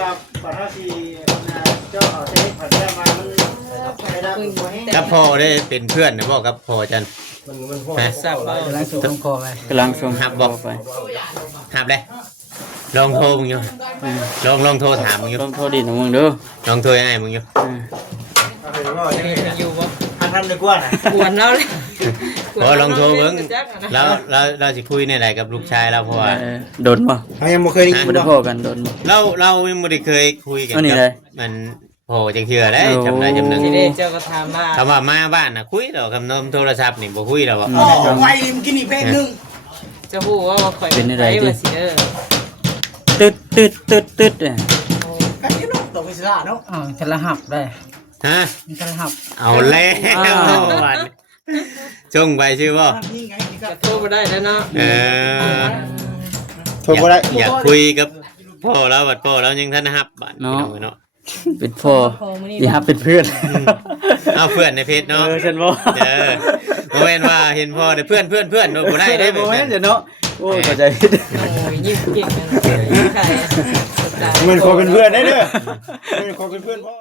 ว่าปะทะที่เจ้าเอาเทปผัดแก้มามันไปได้บ่ให้ กับพ่อได้เป็นเพื่อนนะบอกกับพ่อจัน มันพ่อ ทราบว่ากำลังส่งคอไป กำลังส่ง หับบอก ไป หับเลยลองโทรมึงอยู่ลองโทรถามมึงอยู่ ต้องโทษดิของมึงเด้อ ลองโทรยังไงมึงอยู่ อยู่บ่ ทำได้กว่านะ กวนเราเลย พอลองโทรเบิ่งแล้วเราสิคุยในไหนกับลูกชายเราเพราะว่า โดนบ่ เขายังบ่เคยได้ยิน บ่ได้ บ่ พอกันโดนบ่ เรายังไม่ได้เคยคุยกัน อันนี้เลย มันโหจังเทื่อได้ โอ้ จำได้จำหนึ่ง ทีนี้เจ้าก็ถามว่า คำว่ามาบ้านน่ะคุยเราคำนมโทรศัพท์นี่บ่คุยเรา อ๋อไว้เมื่อกี้นี่เพลงนึง จะฮู้ว่าข่อยว่าสิเด้อ ตึ๊ดเนี่ย กันนี่เนาะตกอิสระเนาะ อ๋อจะละหับได้ ฮะ จะละหับ เอาแล้ววันจงไปชื่อบ่ นี่ไงนี่ก็ จะโทรบ่ได้แล้วเนาะ เออ โทรบ่ได้ อยากคุยกับพ่อแล้วบัดพ่อแล้วยังท่านฮับบัดพี่น้องเนาะ เป็นพ่อสิฮับเป็นเพื่อน เอาเพื่อนในเพจเนาะ ฉันบ่ เออบ่แม่นว่าเห็นพ่อได้เพื่อนเนาะบ่ได้ได้ บ่ แบบ แม่ นั้น น เดี๋ยวเนาะโอ้เข้าใจผิด โอ้ยยิ้มเก่งจังเลยใคร เหมือนคนเป็นเพื่อนได้เด้อเหมือนคนเป็นเพื่อนพ่อ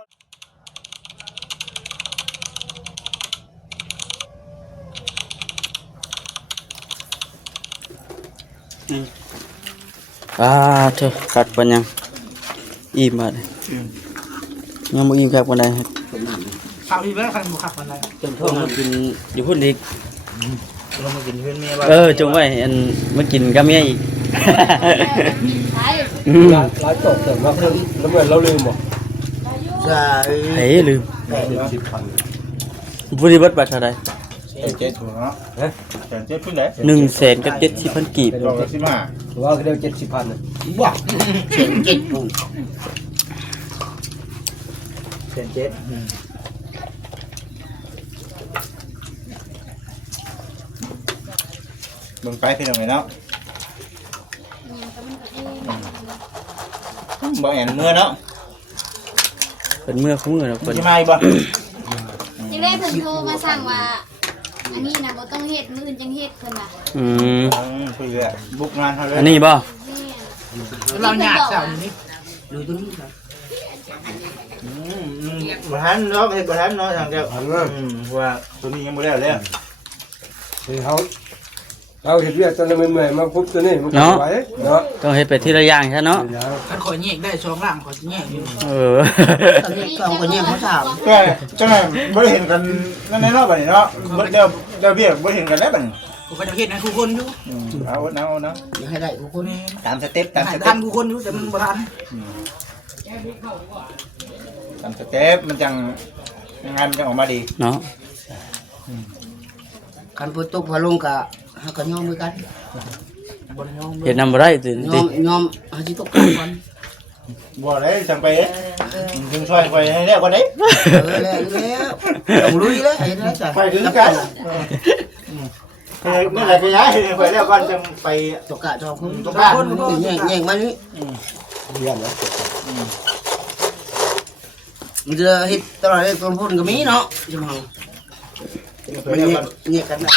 เถอะคักปานยังอิ่มบัดยังบ่อิ่มคักปานใด ขับอีกแล้วคันบ่ขับอะไร จนท้องมากินอยู่พุ่นอีก เรามากินเพื่อนเมียว่า จงไว้อันมากินกับเมียอีก ร้านตกแต่ว่าแล้วเหมือนเราลืมบ่ใช่ เฮ้ยลืมบริบัติบัตรเท่าไหร่ เจ็ดถูกเนาะเจ็ดขึ้นไหน 100,000กับ70,000กีบ เราก็สิมาถือว่าเรียก70,000นะว้าเจ็ดถูกเจ็ดมึงไปที่ไหนเนาะบ่แอนเมื่อเนาะ เป็นเมื่อคู่มือเนาะเพิ่น สิมาอีกบ่ ยังได้เพิ่นโทรมาสั่งว่าอันนี้นะบ่ต้องเฮ็ดมื้ออื่นจังเฮ็ดเพิ่นว่า อืม คุยเลยบุกงานเขาเลย อันนี้บ่ เราหยาดเจ้านี่ บ่ทันเนาะบ่ทันเนาะทางเจ้าว่าตัวนี้ยังบ่ได้เลย เราเห็นเรื่องตอนนั้นเมื่อยมาปุ๊บตัวนี้มันก็ไหวเนาะ ต้องเฮ็ดไปทีละอย่างใช่เนาะ คันข่อยแยกได้2ล่างข่อยสิแยกอยู่ ตอนนี้ก็เนี่ยเขาถาม ก็จังไงบ่ได้เห็นกันนั่นในรอบบัดนี้เนาะเดี๋ยวเบี้ยบ่เห็นกันแล้วบัดนี้ กูก็จะเฮ็ดให้ทุกคนอยู่ เอาเนาะ อยากให้ได้ทุกคน ตามสเต็ปตามส ให้ เต็ ทั ป นทุกคนอยู่แต่มันบ่ทัน ตามสเต็ปมันจังงานมันจังออกมาดี เนาะ คันฝนตกพอลงก็หาก็ยอมมือกัน เฮ็ดนำบ่ได้ติ ยอมหาสิตกกันก่อน บ่ได้จังไปถึงช่วยไปให้แล้วบ่ได้ แล้วต้องลุยแล้วเห็นแล้วจ้ะ ไปถึงกันเมื่อไหร่จะย้ายไปแล้วก่อนจังไป ตกกะจองคน ตกกะ แย่งมานี่ เรียนแล้ว มันจะเฮ็ดตลอดเลยคนพูดก็มีเนาะจังเฮามันเนี่ยกันนะ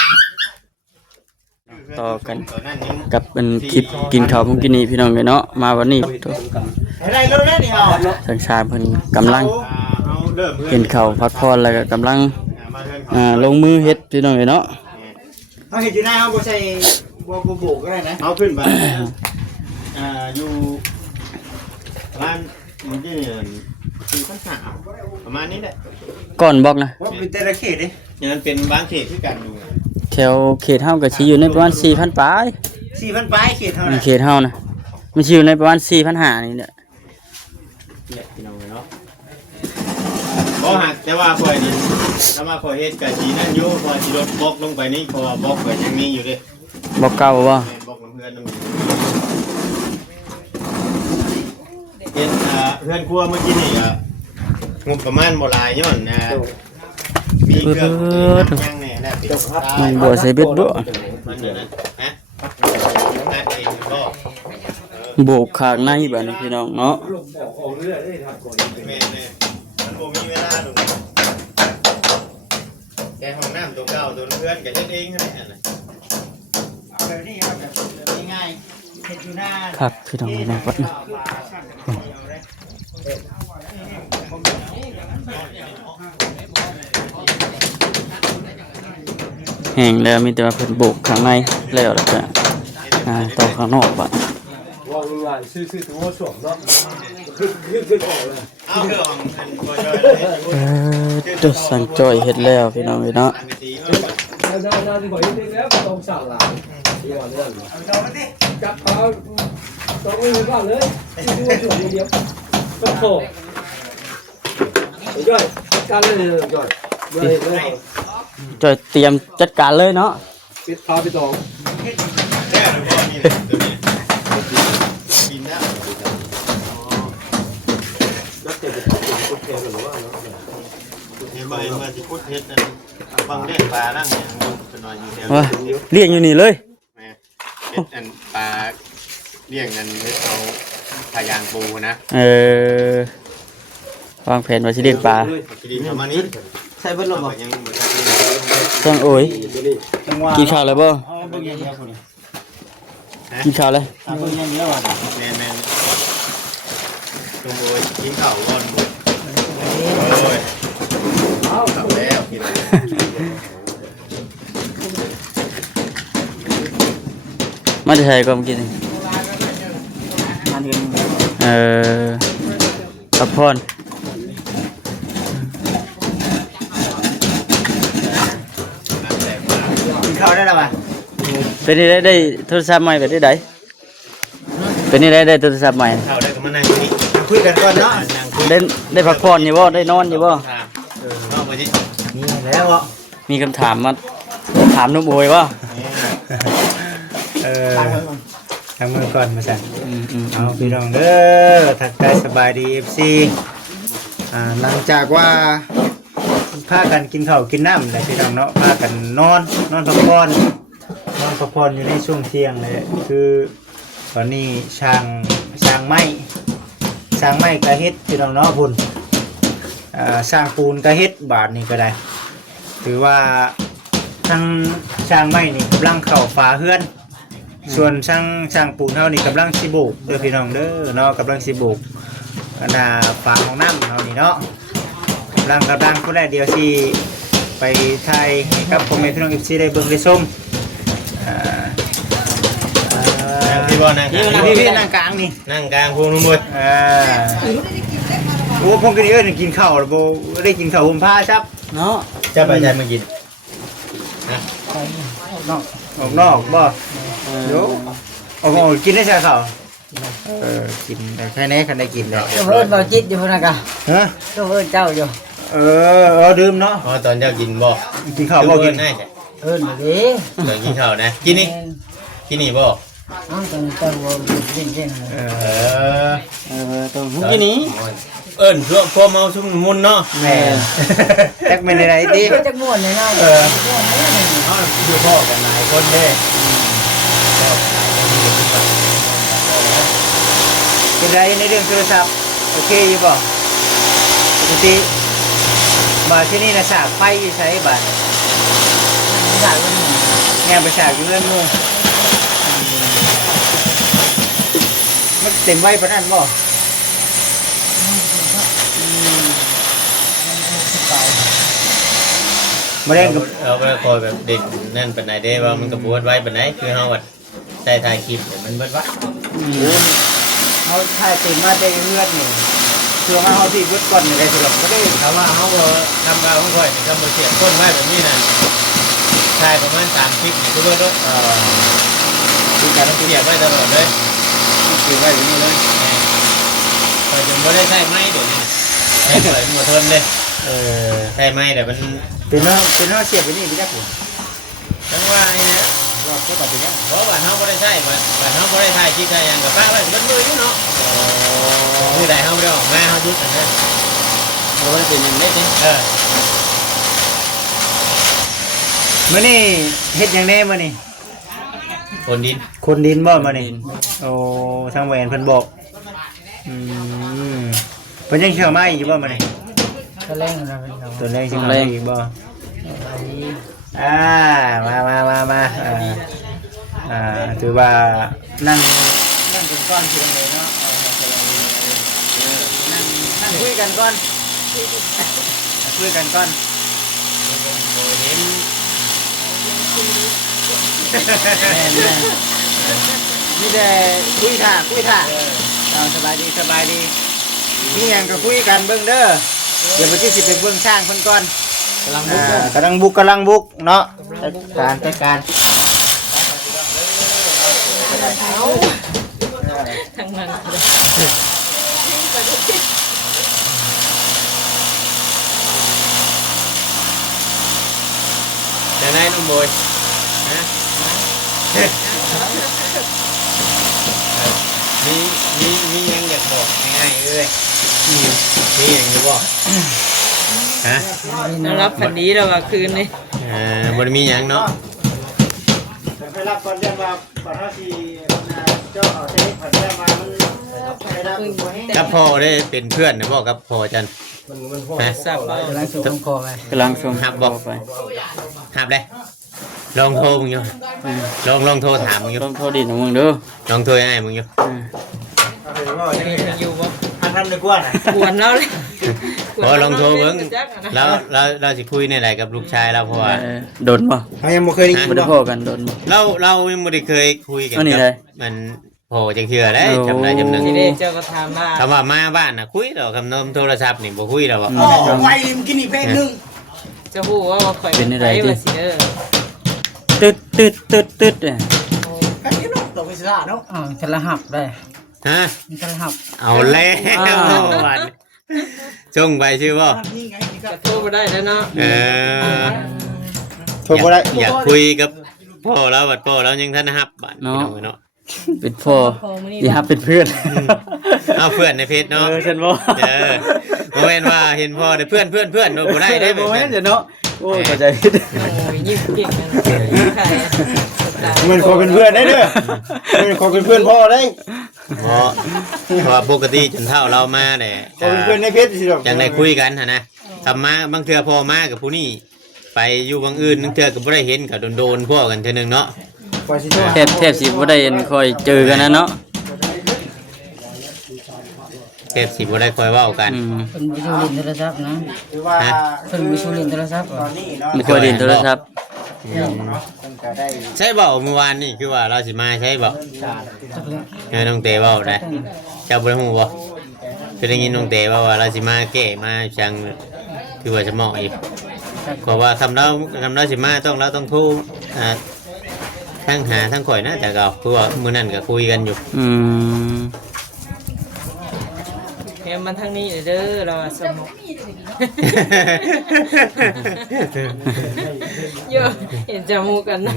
ต่อกันกับเป็นคลิปกินข้าวมื้อกินนี้พี่น้องเอ้ยเนาะมาวันนี้ ให้ได้แล้วนะนี่เอา สังสารเพิ่นกำลังกินข้าวพักผ่อนแล้วก็กำลังลงมือเฮ็ดพี่น้องเอ้ยเนาะ เขาเห็นอยู่หน้าเขาบ่ใส่บ่โบกก็ได้นะเอาขึ้นมาอยู่ร้านมันที่คือขั้นสามประมาณนี้แหละ ก่อนบอกนะ ว่าเป็นแต่ละเขตดิอย่างนั้นเป็นบางเขตที่กันอยู่ แถวเขตเฮาก็สิอยู่ในประมาณ 4,000 ปลาย 4,000 ปลายเขตเท่านั้น เขตเฮานะมันสิอยู่ในประมาณ 4,500นี่แหละ เนี่ยพี่น้องเนาะบ่หักแต่ว่าข่อยนี่ถ้ามาข่อยเฮ็ดก็สินั่นอยู่พอสิลดบล็อกลงไปนี่เพราะว่าบล็อกก็ยังมีอยู่เด้ บอกเก่าบ่ แม่นบล็อกน้ำเพื่อนน้ำเฮ็ดเพื่อนครัวเมื่อกี้นี่ก็งบประมาณบ่หลายย้อนมีเครื่องยังแน่แหละปิดครับ มันบ่ใส่เบ็ดบ่ มันอยู่นั่นฮะนั่นเองก็ โบกข้างในบัดนี้พี่น้องเนาะ แม่มันบ่มีเวลาหรอกแกห้องน้ำตัวเก่าตัวเพื่อนก็เฮ็ดเองนั่นแหละ เอาแบบนี้ครับแบบง่ายๆเขตอยู่หน้า ครับพี่น้องเนาะบัดนี้ แห้งแล้วมีแต่ว่าเพิ่นโบกข้างในแล้วก็ต่อข้างนอกบัด วางงานซื้อถึงหัวสวมเนาะขึ้นออกเลย เอาเรื่องอันตัวย่อย จุดสังจ้อยเฮ็ดแล้วพี่น้องเนาะ อันนี้ ได้ที่บอกยิ่งแล้วต้องสั่งหลานเดี๋ยวเรื่องจับเขาต้องไปบ้านเลยที่ว่าสวมเดียวก็โผล่ย่อยการเล่นย่อยเลย จ้อยเตรียมจัดการเลยเนาะ ปิดพาไปตอง แค่หรือว่ามีตัวนี้กินได้ นักเตะเป็นคนแก่หรือว่า เห็นบ่เห็นว่าสิพุดเฮ็ดนั่นฟังเรียกปลานั่งเนี่ยเป็นว่าอยู่เดียว ว่าเลี้ยงอยู่นี่เลย แม่เฮ็ดอันปลาเลี้ยงกันเฮ็ดเอาพายางปูนะ วางแผนว่าสิเลี้ยงปลา ทีนี้ประมาณนี้ ใส่เบิ่ลงบ่ ยังบ่ทัน จังโอ้ย จังหวะ กินข้าวแล้วบ่ เอาเบิ่งอย่างเดียวพุ่น กินข้าวแล้ว เอาเบิ่งอย่างเดียวว่ะ แม่นจงโอยกินข้าวก่อนโอ้ยเอาข้าวแล้วกินแล้ว มาได้ใช้ก็มากิน อันนี้ พักพร กินข้าวได้แล้วป่ะ เป็นนี่ได้โทรศัพท์ใหม่แบบได้ไดเป็นนี่ได้โทรศัพท์ใหม่ ข้าวได้ก็มานั่งนี่ คุยกันก่อนเนาะ นั่งคุย ได้พักผ่อนอยู่บ่ได้นอนอยู่บ่ นอกไปที่ นี่แล้วอ่ะ มีคำถามมาถามนุ่มโอยว่า ทางมือก่อนมาสั่ง อืม เอาพี่น้องเด้อทักทายสบายดี FC หลังจากว่าพากันกินข้าวกินน้ำเลยพี่น้องเนาะพากันนอนพักผ่อนอยู่ในช่วงเที่ยงเลยคือตอนนี้ช่างไม้กระเฮ็ดพี่น้องเนาะพุ่นสร้างปูนกระเฮ็ดบาทนี่ก็ได้ถือว่าทั้งช่างไม้นี่กำลังเข้าฝาเฮือน ส่วนช่างปูนเฮานี่กำลังสิโบกเด้อพี่น้องเด้อเนาะกำลังสิโบกหน้าฝาของน้ำเฮานี่เนาะกำลังผู้ใดเดียวสิไปถ่ายให้กับพ่อแม่พี่น้อง FC ได้เบิ่งได้ชมที่บ่นั่ง พี่นั่งกลางนี่ นั่งกลางพวงนุ่มหมด โอ้ผมก็ได้กินข้าวแล้วบ่ได้กินข้าวผมพาครับ เนาะ จะไปใช้มากิน ออกนอกบ่เดี๋ยวออกกินได้ใช่ข้าวกินได้แค่นี้คันได้กินแล้ว เพิ่นบ่จิตอยู่พุ่นน่ะกะ ฮะ เพิ่นเจ้าอยู่ ดื่มเนาะ อ๋อตอนเจ้ากินบ่ กินข้าวบ่กิน ได้จ้ะ เพิ่นเด้ ตอนกินข้าวนะกินนี่บ่ อ้าวตอนเจ้าบ่เล่น ต้องกินนี้ เอิ้นพวกพวกเมาชุ่มมุนเนาะ แม่จักเป็นอะไร ๆ ดิ เพิ่นจักม่วนเลยเนาะ เอาอยู่พ่อกับนายคนเด้ เป็นไรในเรื่องโทรศัพท์โอเคอยู่บ่ปกติมาที่นี่นะสากไฟอยู่ใช้บัตร สายมัน แง่ไปสากอยู่เรื่องนู้นมันเต็มไว้ปะนั่นบ่มาเล่นกับ เราก็คอยแบบเด็กนั่นปานไหนเด้ว่ามันกระบวนไว้ปานไหนคือเฮาว่าใส่ถ่ายคลิปมันเบิดวะ เขาถ่ายเต็มมาได้เลือดหนึ่งช่วงเขาที่เลือดก่อนในสลบก็ได้ ถามว่าเฮาทำงานของข่อยนี่ทำบ่เสียต้นไว้แบบนี้น่ะถ่ายประมาณ3คลิปนี่คือเบิดเนาะคือการต้องเสียบไว้ตลอดเลย คือไว้อย่างนี้เลย ข่อยจนบ่ได้ใช้ไม้เดี๋ยวนี้ใช้ข่อยบ่ทนเลยใช้ไม้แต่มัน เป็นเนาะเสียบไปนี่พี่จักผม จังว่าไอ้เนี่ย รอบก็ปัจจุบัน เพราะว่าเฮาบ่ได้ใช้ว่าเฮาบ่ได้ถ่ายคลิปถ่ายหยังก็ป้าไว้มันมืออยู่เนาะคือใดเฮาบ่ได้ออกมาเฮาหยุดอันนั้น โอ้ยเป็นอย่างนี้ มื่อนี่เฮ็ดอย่างแน่มื่อนี่ คนดิน คนดินบ่มื่อนี่โอ้ทางแหวนเพิ่นบอกเพิ่นยังเชื่อมาอีกบ่มื่อนี่ ก็แรงนะเพิ่น ตัวแรกสิมาอีกบ่มาถือว่านั่งเป็นก้อนคือตรงไหนเนาะนั่ง คุยกันก่อนคุยกันก่อน โดยเห็น แม่นี่แต่คุยท่าเอาสบายดีนี่ยังก็คุยกันเบิ่งเด้อเดี๋ยวเมื่อกี้สิไปเบิ่งช่างเพิ่นก่อนกำลังบุกเนาะจัดการ ทางนั้น จะได้น้องโบยนะมียังอยากบอกง่ายๆเลยมีอย่างอยู่บอกฮะ นอนรับฝันดีแล้วว่าคืนนี้ มันมีอย่างเนาะ ไปรับก่อนเรียนว่าปะทะที่เจ้าเอาเทปผัดแม่มามันไปรับบ่ให้ กับพ่อได้เป็นเพื่อนนะบอกกับพ่อจันฮะ ทราบว่าก ำลังส่งคอไป กำลังส่ง หับบอก ไป หับเลยลองโทรมึงอยู่ลองโทรถามมึงอยู่ ต้องโทษดิของมึงเด้อ ลองโทรยังไงมึงอยู่ อยู่บ่ อันนั้นดีกว่านะ กวนเราเลย พอลองโทรเบิ่งแล้วเราสิคุยในไรกับลูกชายเราเพราะว่า โดนป่ะ เขายังบ่เคยได้ยิน บ่ได้ บ่ พอกันโดนป่ะ เรายังไม่ได้เคยคุยกัน อันนี้เลย มันพอจังเทื่อได้ โอ้ จำได้จำหนึ่ง ทีนี้เจ้าก็ถามว่า คำว่ามาบ้านน่ะคุยเราคำนมโทรศัพท์นี่บ่คุยเราบ่ อ๋อไวมันกินอีกเพลงนึง จะฮู้ว่าข่อยไปว่าสิเด้อ ตึ๊ดเนี่ย แค่นี้เนาะตกไปสิล่ะเนาะจะละหับได้ ฮะ มันจะละหับ เอาแล้ววันจงไปชื่อบ่ นี่ไงนี่ก็ จะโทรบ่ได้แล้วเนาะ โทรบ่ได้ อยากคุยกับพ่อแล้วบัดพ่อแล้วยังท่านฮับบัดพี่น้องเนาะ เป็นพ่อที่ฮับเป็นเพื่อน เอาเพื่อนในเพจเนาะ ฉันบ่ โมเมนว่าเห็นพ่อได้เพื่อนโน้บ่ได้ได้ บ่แม่น เด้ เนาะโอ้ยเข้าใจผิด โอ้ยยิ้มเก่งกันใคร มันขอเป็นเพื่อนได้เด้อมันขอเป็นเพื่อนพ่อได้ เพราะว่าปกติจนเท่าเรามาแหละ ขอเป็นเพื่อนในเพชรสิดอก จังได้คุยกันหั่นนะทำมาบางเทื่อพ่อมากับผู้นี้ไปอยู่บางอื่นบางเทื่อก็บ่ได้เห็นก็โดนพ่อกันเทื่อนึงเนาะ ปล่อยสิโทร แทบสิบ่ได้ค่อยเจอกันนะเนาะ แทบสิบ่ได้ค่อยเว้ากัน เป็นวิชูลินโทรศัพท์นะ หรือว่า เป็นวิชูลินโทรศัพท์ ตอนนี้เนาะ ไม่ค่อยเล่นโทรศัพท์ เนาะมันก็ได้ ใช่เว้าเมื่อวานนี่คือว่าเราสิมาใช่เว้า จักเลย น้องเตเว้าได้เจ้าบ่ได้ฮู้บ่คือได้ยินน้องเตว่าเราสิมาแก้มาจังคือว่าจะเหมาะอีกเพราะว่าคำเราสิมาเราต้องโทรทั้งหาทั้งข่อยนะแต่ก็คือว่ามื้อนั้นก็คุยกันอยู่ เห็นมันทางนี้เด้อเราสมองเยอะเห็นจมูกกันนะ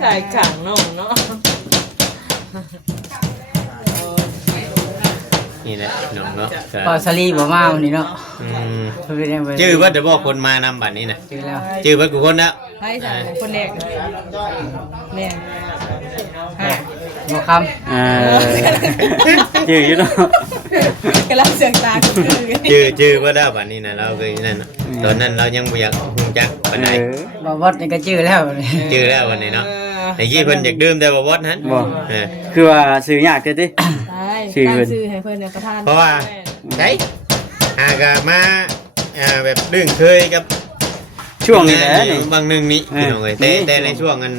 ถ่ายขังน้องเนาะ นี่แหละน้องเนาะ ปอสลีบ่มาวันนี้เนาะ ชื่อว่าจะบอกคนมานำบัตรนี้นะ ชื่อแล้ว ชื่อว่ากูคนนะ ให้สามคนแรกแม่ บ่ค ชื่ออยู่เนาะ กำลังเสียงตาคือ ชื่อว่าได้บัตรนี้นะเราเคยนั่นนะตอนนั้นเรายังไม่อยากหูจักปันไหน ำบ่วัดนี่ก็ชื่อแล้วนี่ ชื่อแล้ววันนี้เนาะไอ้ยี่เพิ่นอยากดื่มแต่ว่าวัดนั้น บ่คือว่าซื้อยากเด้ติ ชื่อให้เพื่อนเนี่ยประทาน เพราะว่าใช่หากมาแบบดึงเคยกับ ช่วงนี้แหละนี่ บางหนึ่งนี้พี่น้องเอ้ยแต่ในช่วงนั้น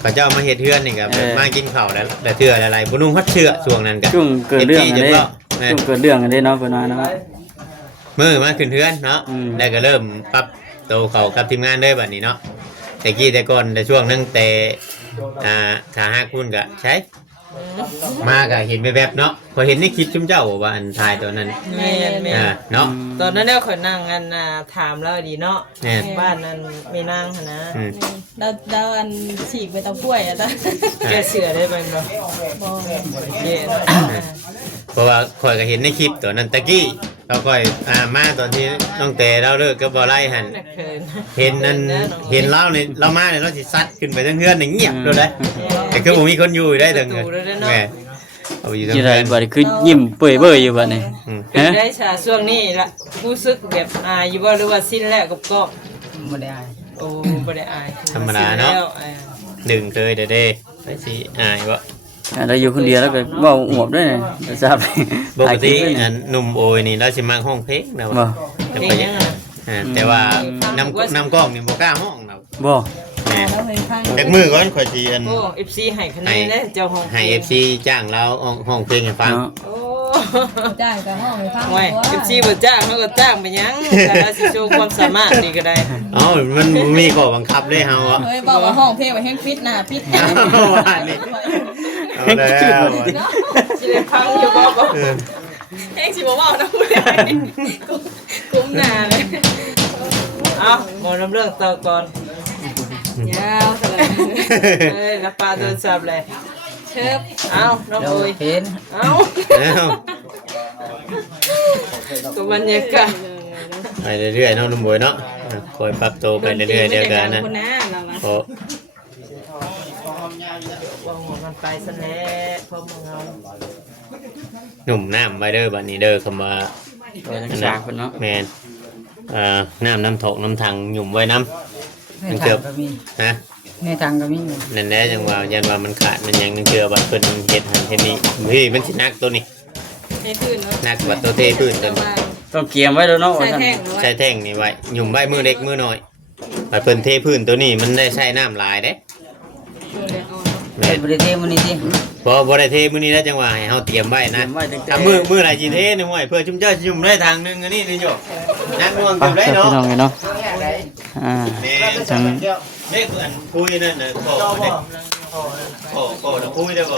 เขาเจ้ามาเฮ็ดเทือนนี่กับมากินข้าวแล้วแต่เทื่ออะไรบ่นุ่งฮัดเชื่อช่วงนั้นกัน ช่วงเกิดเรื่องกันเด้ช่วงเกิดเรื่องกันเด้เนาะเพิ่นว่าเนาะ มือมาขึ้นเทือนเนาะแล้วก็เริ่มปรับตัวเขากับทีมงานเลยบัดนี้เนาะแต่กี้แต่ก่อนแต่ช่วงนึงแต่ขาหักคุณก็ใช้มาก็เห็นแวบๆเนาะพอเห็นในคลิปชุมเจ้าว่าอันถ่ายตัวนั้น แม่แม่ เนาะ ตอนนั้นเราขอนั่งกันถามเราดีเนาะบ้านนั้นไม่นั่งนะเราอันฉีกไปตะกล้วยอ่ะจ้ะแกเสือได้ไหมเนาะเย่เนาะ เพราะว่าข่อยก็เห็นในคลิปตัวนั้นตะกี้เราค่อยมาตอนที่น้องเตเราเลิกกับบอไล่หันเห็นนั่นเห็นเราเนี่ยเรามาเนี่ยเราสิซัดขึ้นไปทั้งเฮือนอย่างเงียบเลยได้แต่คือผมมีคนอยู่ได้ถึงแม่เอาอยู่ทั้ง ที่ เฮื ไร อน บัดคือยิ้มเปื่อยเบ้ยอยู่บัดนี้ฮะ ได้ชาช่วงนี้ละรู้สึกแบบอยู่ว่าหรือว่าสิ้นแล้วกับก็ บ่ได้อาย โอ้บ่ได้อาย ธรรมดาเนาะดึงเคยเด้ไปสิอายวะ เราอยู่คนเดียวแล้วก็เว้าอวบด้วยนะทราบ ปกติอันหนุ่มโอยนี่เราสิมาห้องเพลงนะ บ่ แต่ก็ยังแต่ว่านำกล้องนี่บ่กล้าห้องนะ บ่ จากมือก่อนข่อยสิอัน โอ้ FC ให้คะแนนเด้เจ้าห้อง ให้ FC จ้างเราห้องเพลงให้ฟัง โอ้ จ้างกับห้องไปฟัง โอ้ย FC บ่จ้างเขาก็จ้างไปยังแต่ละสิโชว์ความสามารถนี่ก็ได้ เอ้ามันมีข้อบังคับเลยเฮาอ่ะ เฮ้ยบอกว่าห้องเพลงไปแห้งฟิตหน้าฟิต ว่านี่เอาแล้ว สิได้ฟังอยู่บ่บ่ แห้งสิบ่เว้านะผู้ใดกุ้มหน้าเลย เอาหมดเรื่องต่อก่อน ยาวเท่าไหร่ เอ้ยน้ำปลาโดนสับเลย เชิบ เอาน้องโอย เห็น เอา แล้ว ตัวบรรยากาศ ไปเรื่อยๆเนาะลุงบอยเนาะคอยปรับตัวไปเรื่อยๆเดียวกันนะ คนหน้าเราอะ โอ้ วางหัวมันไปซะแล้วพอมึงเอา หนุ่มน้ำไปเด้อบัดนี้เด้อคำว่า ตัวจังซากเพิ่นเนาะ แมนน้ำถกน้ำทางหยุ่มไว้น้ำมันเกือบฮะ ในทางก็มี นั่นแหละจังว่ายันว่ามันขาดมันยังนึงเกือบัดเพิ่นเฮ็ดหันเฮ็ดนี่พี่มันสินักตัวนี้ ให้พื้นเนาะ นักบัดตัวเทพื้นตัวนี้ ต้องเกียมไว้แล้วเนาะ ใส่ ว่าซั่น แท่งหรือว่า ใช้แท่งนี่ไว้หยุ่มไว้มือเล็กมือน้อยบัดเพิ่นเทพื้นตัวนี้มันได้ใช้น้ำหลายเด้ เดี๋ยวเอา แม่น บริเทมันนี่สิ บ่ได้เทมื้อนี้แล้วจังว่าให้เฮาเตรียมไว้ เตรี นะ ยมไว้ตั้งแต่ ถ้ามือไหนสิเทนี่ห้วยเพื่อจุ่มเจ้าสิจุ่มได้ทางนึงอันนี้นี่โยนักง่วง ไป เกือบได้ พี่ เนาะ น้องเนาะแม่ จัง เด็กอันคุยนั่นน่ะโอ้คุยได้บ่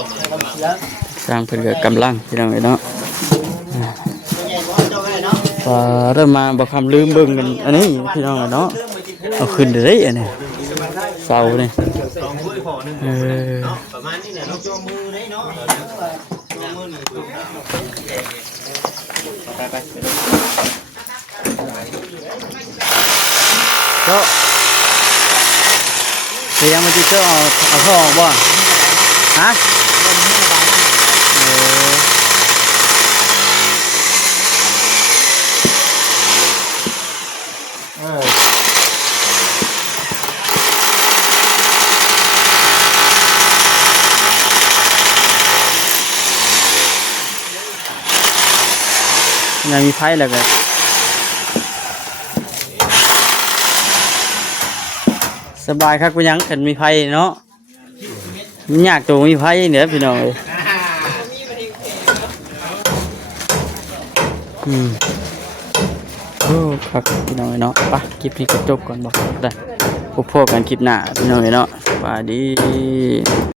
สร้างเพิ่นก็กำลังพี่น้องเนาะเริ่มมาบ่คำลืมเบิ่งกันอันนี้พี่น้องเนาะเอาขึ้นได้อันนี้เสานี่ สองคุยพอนึงเนาะประมาณนี้เนี่ยเนาะตัวมือได้เนาะตัวมือนี่ไป ก็พยายามมาจิเจอเอาท่อออกบ่ฮะยังมีไฟแล้วก็สบายครับกูยังกันมีไฟเนาะมันยากตัวมีไฟเนี่ยพี่น้องเอ้ยโอ้ครับพี่น้องเอ้ยเนาะไปคลิปนี้ก็จบก่อนบอกได้พบกันคลิปหน้าพี่น้องเอ้ยเนาะสวัสดี